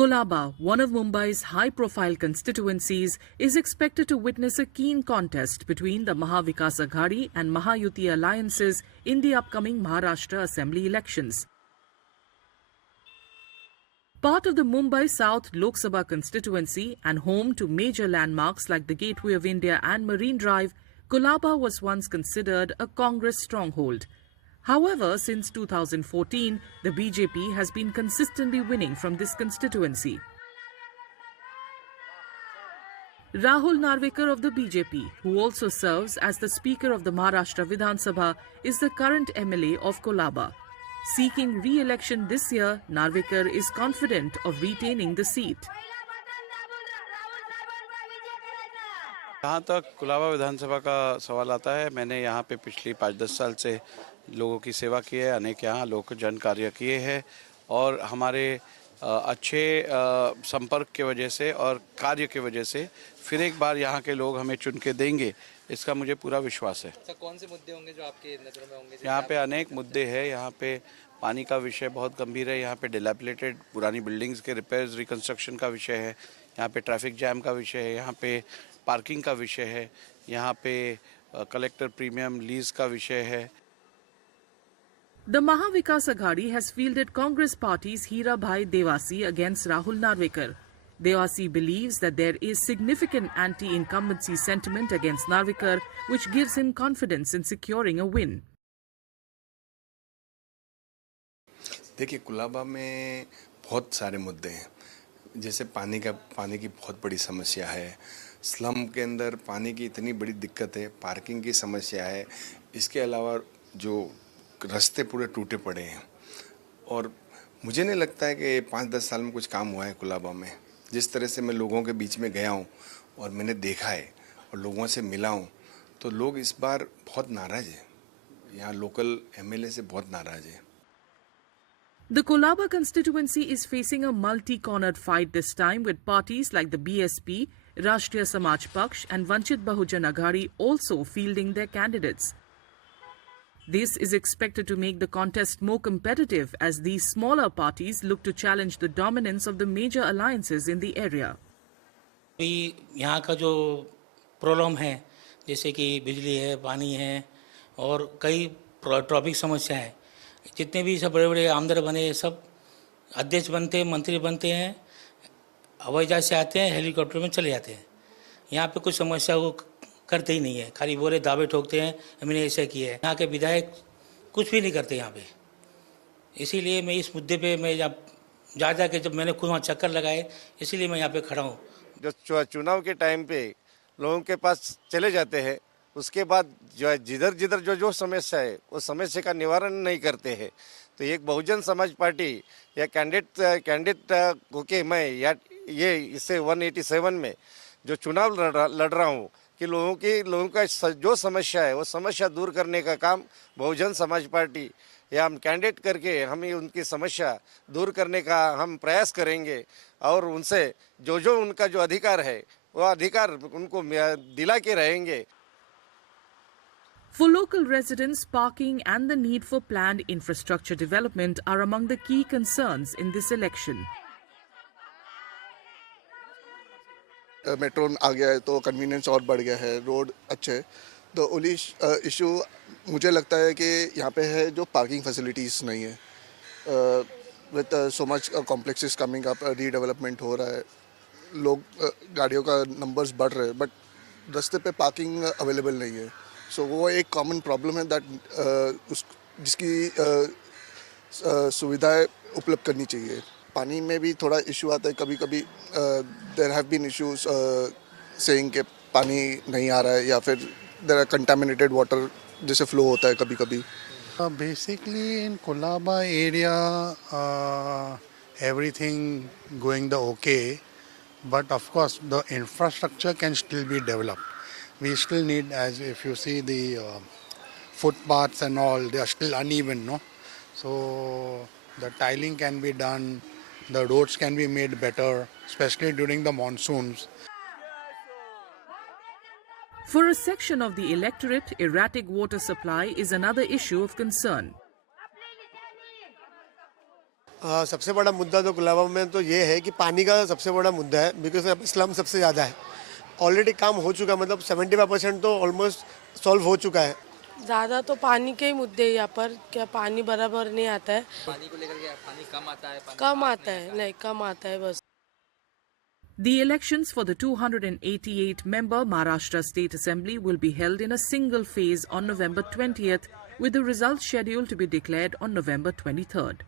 Kolaba, one of Mumbai's high-profile constituencies, is expected to witness a keen contest between the Mahavikas Aghadi and Mahayuti alliances in the upcoming Maharashtra Assembly elections. Part of the Mumbai South Lok Sabha constituency and home to major landmarks like the Gateway of India and Marine Drive, Kolaba was once considered a Congress stronghold. However, since 2014, the BJP has been consistently winning from this constituency. Rahul Narvekar of the BJP, who also serves as the Speaker of the Maharashtra Vidhan Sabha, is the current MLA of Kolaba. Seeking re-election this year, Narvekar is confident of retaining the seat. जहाँ तक कोलाबा विधानसभा का सवाल आता है, मैंने यहाँ पे पिछली 5-10 साल से लोगों की सेवा की है, अनेक यहाँ लोक जन कार्य किए हैं और हमारे अच्छे संपर्क के वजह से और कार्य के वजह से फिर एक बार यहाँ के लोग हमें चुन के देंगे, इसका मुझे पूरा विश्वास है। सर, कौन से मुद्दे होंगे जो आपकी नज़रों में होंगे? यहाँ पे अनेक मुद्दे हैं। यहाँ पे पानी का विषय बहुत गंभीर है, यहाँ पे डिलैपिलेटेड पुरानी बिल्डिंग्स के रिपेयर्स रिकंस्ट्रक्शन का विषय है, यहाँ पे ट्रैफिक जैम का विषय है, यहाँ पे पार्किंग का विषय है, यहाँ पे कलेक्टर प्रीमियम लीज का विषय है। The Mahavikas Aghadi has fielded Congress party's Hirabhai Devasi against Rahul Narvekar. Devasi believes that there is significant anti-incumbency sentiment against Narvekar, which gives him confidence in securing a win. देखिए, कोलाबा में बहुत सारे मुद्दे हैं, जैसे पानी की बहुत बड़ी समस्या है, स्लम के अंदर पानी की इतनी बड़ी दिक्कत है, पार्किंग की समस्या है, इसके अलावा जो रास्ते पूरे टूटे पड़े हैं और मुझे नहीं लगता है कि 5-10 साल में कुछ काम हुआ है कोलाबा में। जिस तरह से मैं लोगों के बीच में गया हूँ और मैंने देखा है और लोगों से मिला हूँ, तो लोग इस बार बहुत नाराज़ हैं, यहाँ लोकल एमएलए से बहुत नाराज़ हैं। The Kolaba constituency is facing a multi-cornered fight this time, with parties like the BSP, Rashtriya Samaj Paksh and Vanchit Bahujan Aghadi also fielding their candidates. This is expected to make the contest more competitive as these smaller parties look to challenge the dominance of the major alliances in the area. यहाँ का जो problem है, जैसे कि बिजली है, पानी है और कई ट्रैफिक समस्या है, जितने भी सब बड़े-बड़े आमदार बने, सब अध्यक्ष बनते हैं, मंत्री बनते हैं, हवाई जहाज से आते हैं, हेलीकॉप्टर में चले जाते हैं। यहाँ पे कुछ समस्या वो करते ही नहीं है, खाली बोले दावे ठोकते हैं, हमने ऐसा किया है। यहाँ के विधायक कुछ भी नहीं करते यहाँ पे। इसीलिए मैं इस मुद्दे पे मैं जा के जब मैंने खुद वहाँ चक्कर लगाए, इसीलिए मैं यहाँ पे खड़ा हूँ। जो चुनाव के टाइम पे लोगों के पास चले जाते हैं, उसके बाद जो है जिधर जो समस्या है वो समस्या का निवारण नहीं करते हैं, तो एक बहुजन समाज पार्टी या कैंडिडेट होके मैं या ये इससे 187 में जो चुनाव लड़ रहा हूँ कि लोगों का जो समस्या है वो समस्या दूर करने का काम बहुजन समाज पार्टी या हम कैंडिडेट करके हम उनकी समस्या दूर करने का हम प्रयास करेंगे और उनसे जो उनका जो अधिकार है वो अधिकार उनको दिला के रहेंगे। For local residents, parking and the need for planned infrastructure development are among the key concerns in this election. Metro आ गया है तो कन्वीनियंस और बढ़ गया है, रोड अच्छे है। तो ओनली इशू मुझे लगता है कि यहाँ पे है जो पार्किंग फैसिलिटीज़ नहीं है। With so much complexes coming up, redevelopment हो रहा है, लोग गाड़ियों का नंबर्स बढ़ रहे हैं, बट रास्ते पे पार्किंग अवेलेबल नहीं है। सो वो एक कॉमन प्रॉब्लम है जिसकी सुविधाएं उपलब्ध करनी चाहिए। पानी में भी थोड़ा इशू आता है, कभी there have been issues saying कि पानी नहीं आ रहा है या फिर देयर आर कंटामिनेटेड वाटर जैसे फ्लो होता है कभी। Basically in Kolaba area everything going the okay, but of course the infrastructure can still be developed. We still need, as if you see the footpaths and all, they are still uneven, no? So the tiling can be done, the roads can be made better, especially during the monsoons. For a section of the electorate, erratic water supply is another issue of concern. सबसे बड़ा मुद्दा तो कुलाबा में तो ये है कि पानी का सबसे बड़ा मुद्दा है, बिकॉज यहाँ पे स्लम सबसे ज़्यादा है। ऑलरेडी काम हो चुका, मतलब 75% तो ऑलमोस्ट सॉल्व हो चुका है। ज़्यादा तो पानी के ही मुद्दे हैं यहाँ पर, क्या पानी बराबर नहीं आता है। पानी को लेकर के पानी कम आता है, कम आता है, नहीं कम आता है बस। The elections for the 288-member Maharashtra State Assembly will be held in a single phase on November 20th, with the results scheduled to be declared on November 23rd.